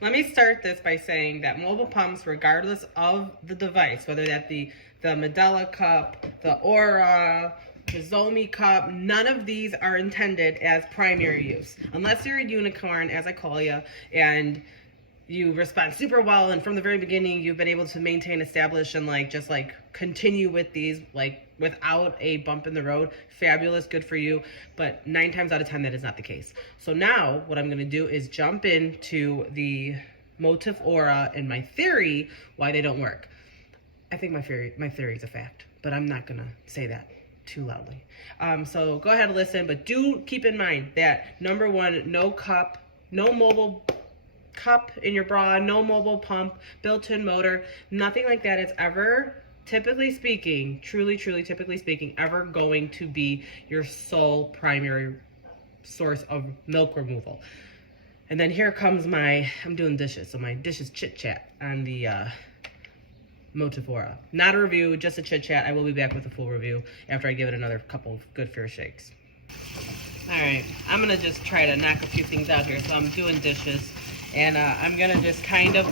let me start this by saying that mobile pumps, regardless of the device, whether that be the Medela cup, the Aura, the Zomi cup, none of these are intended as primary use. Unless you're a unicorn, as I call you, and you respond super well, and from the very beginning you've been able to maintain, establish, and just continue with these without a bump in the road. Fabulous, good for you. But 9 times out of 10 that is not the case. So now what I'm going to do is jump into the Motif Aura and my theory why they don't work. I think my theory is a fact, but I'm not going to say that too loudly. So go ahead and listen, but do keep in mind that number one, no cup, no mobile cup in your bra, no mobile pump, built-in motor, nothing like that is ever, typically speaking, typically speaking, ever going to be your sole primary source of milk removal. And then here comes I'm doing dishes, so my dishes chit chat on the Motif Aura. Not a review, just a chit chat. I will be back with a full review after I give it another couple of good fair shakes. All right, I'm gonna just try to knock a few things out here. So I'm doing dishes. And I'm going to just kind of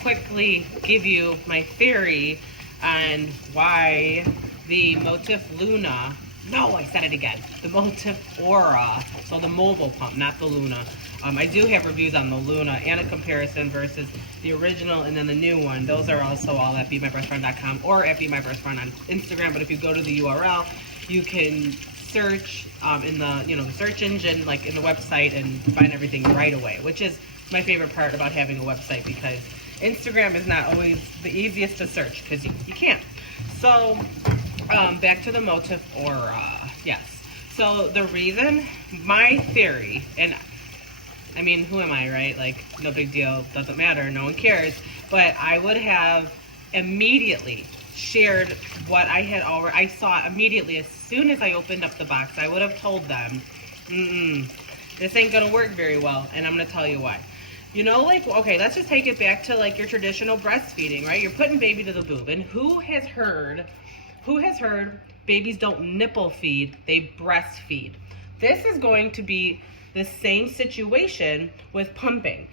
quickly give you my theory on why the Motif Luna, no, I said it again, the Motif Aura, so the mobile pump, not the Luna. I do have reviews on the Luna and a comparison versus the original and then the new one. Those are also all at BeMyBreastFriend.com or at BeMyBreastFriend on Instagram. But if you go to the URL, you can search in the search engine, in the website, and find everything right away, which is my favorite part about having a website, because Instagram is not always the easiest to search because you can't. So back to the Motif Aura. Yes. So the reason, my theory, and I mean, who am I, right? No big deal, doesn't matter, no one cares. But I would have immediately shared what I saw immediately as soon as I opened up the box. I would have told them, this ain't gonna work very well, and I'm gonna tell you why. Okay, let's just take it back to your traditional breastfeeding, right? You're putting baby to the boob, and who has heard babies don't nipple feed, they breastfeed? This is going to be the same situation with pumping.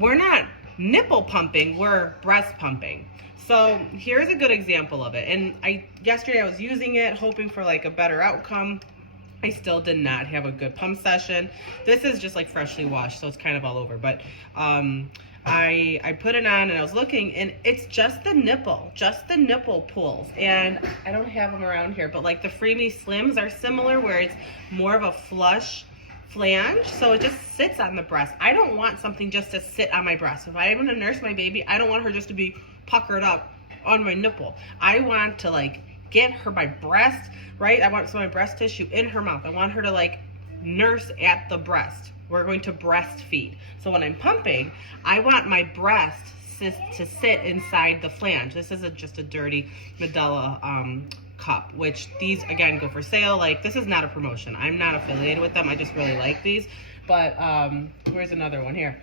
We're not nipple pumping, we're breast pumping. So here's a good example of it. And yesterday I was using it, hoping for a better outcome. I still did not have a good pump session. This is just freshly washed, so it's kind of all over. But I put it on and I was looking, and it's just the nipple pulls. And I don't have them around here, but the Freemie Slims are similar, where it's more of a flush flange, so it just sits on the breast. I don't want something just to sit on my breast. If I'm gonna nurse my baby, I don't want her just to be puckered up on my nipple. I want to get her my breast, right? I want some of my breast tissue in her mouth. I want her to nurse at the breast. We're going to breastfeed. So when I'm pumping, I want my breast to sit inside the flange. This is just a dirty Medela cup, which these again go for sale. This is not a promotion. I'm not affiliated with them. I just really like these. But where's another one here?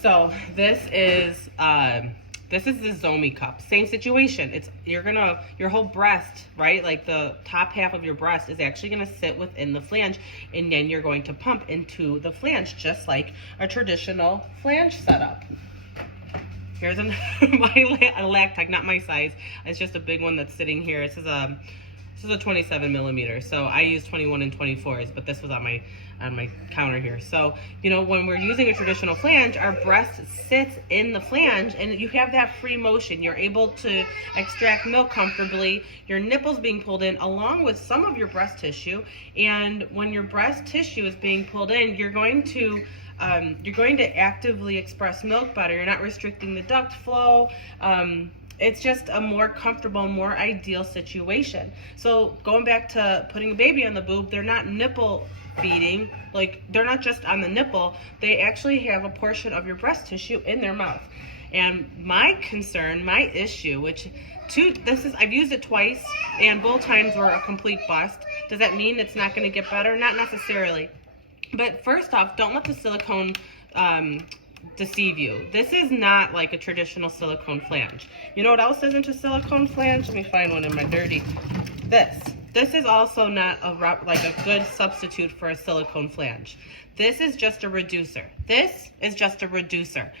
So this is the Zomi cup. Same situation. It's your whole breast, right? The top half of your breast is actually gonna sit within the flange, and then you're going to pump into the flange, just like a traditional flange setup. Here's my Lactec, not my size. It's just a big one that's sitting here. This is a 27 millimeter. So I use 21 and 24s, but this was on my counter here. So, when we're using a traditional flange, our breast sits in the flange and you have that free motion. You're able to extract milk comfortably. Your nipples being pulled in along with some of your breast tissue. And when your breast tissue is being pulled in, you're going to actively express milk better. You're not restricting the duct flow. It's just a more comfortable, more ideal situation. So going back to putting a baby on the boob, they're not nipple feeding, they're not just on the nipple, they actually have a portion of your breast tissue in their mouth. And my concern, my issue, I've used it twice, and both times were a complete bust. Does that mean it's not going to get better? Not necessarily. But first off, don't let the silicone deceive you. This is not a traditional silicone flange. You know what else isn't a silicone flange? Let me find one in my dirty. This. This is also not like a good substitute for a silicone flange. This is just a reducer. This is just a reducer.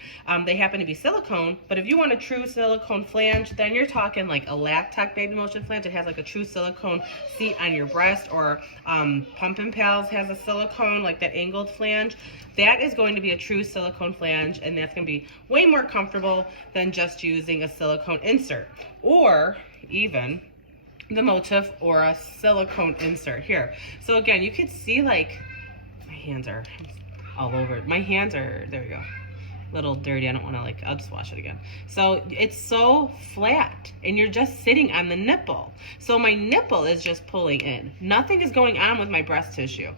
They happen to be silicone, but if you want a true silicone flange, then you're talking like a Lactec Baby Motion flange. It has like a true silicone seat on your breast, or Pumpin' Pals has a silicone, like that angled flange. That is going to be a true silicone flange, and that's going to be way more comfortable than just using a silicone insert, or even the Motif or a silicone insert here. So again, you can see like my hands are all over. My hands are, there we go, a little dirty. I don't want to like, I'll just wash it again. So it's so flat and you're just sitting on the nipple. So my nipple is just pulling in. Nothing is going on with my breast tissue.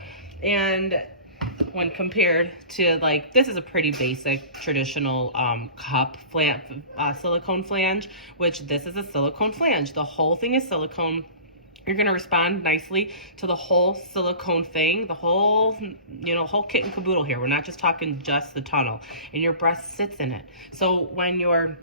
And when compared to like, this is a pretty basic traditional cup silicone flange, which this is a silicone flange. The whole thing is silicone. You're gonna respond nicely to the whole silicone thing, the whole, whole kit and caboodle here. We're not just talking just the tunnel, and your breast sits in it. So when you're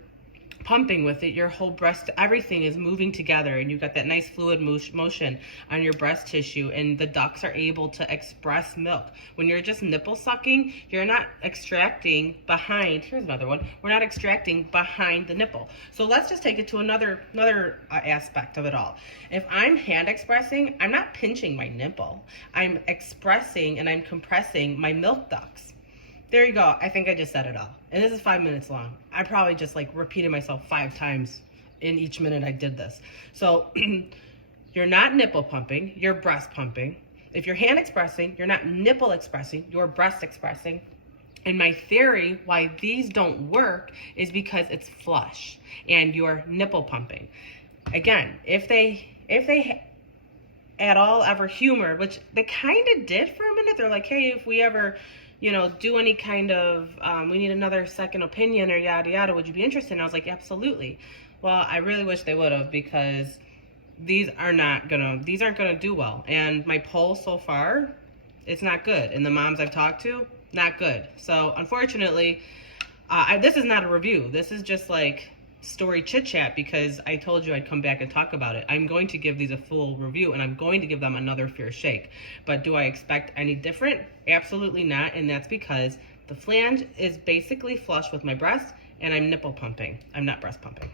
pumping with it, your whole breast, everything is moving together, and you've got that nice fluid motion on your breast tissue, and the ducts are able to express milk. When you're just nipple sucking, you're not extracting behind, here's another one, we're not extracting behind the nipple. So let's just take it to another aspect of it all. If I'm hand expressing, I'm not pinching my nipple. I'm expressing and I'm compressing my milk ducts. There you go. I think I just said it all. And this is 5 minutes long. I probably just like repeated myself 5 times in each minute I did this. So you're not nipple pumping, you're breast pumping. If you're hand expressing, you're not nipple expressing, you're breast expressing. And my theory why these don't work is because it's flush and you're nipple pumping. Again, if they at all ever humored, which they kind of did for a minute, they're like, hey, if we ever do any kind of, we need another second opinion or yada yada, would you be interested? And I was like, absolutely. Well, I really wish they would have, because these aren't gonna do well. And my poll so far, it's not good. And the moms I've talked to, not good. So unfortunately, this is not a review. This is just like story chit chat, because I told you I'd come back and talk about it. I'm going to give these a full review, and I'm going to give them another fair shake. But do I expect any different? Absolutely not. And that's because the flange is basically flush with my breast, and I'm nipple pumping. I'm not breast pumping.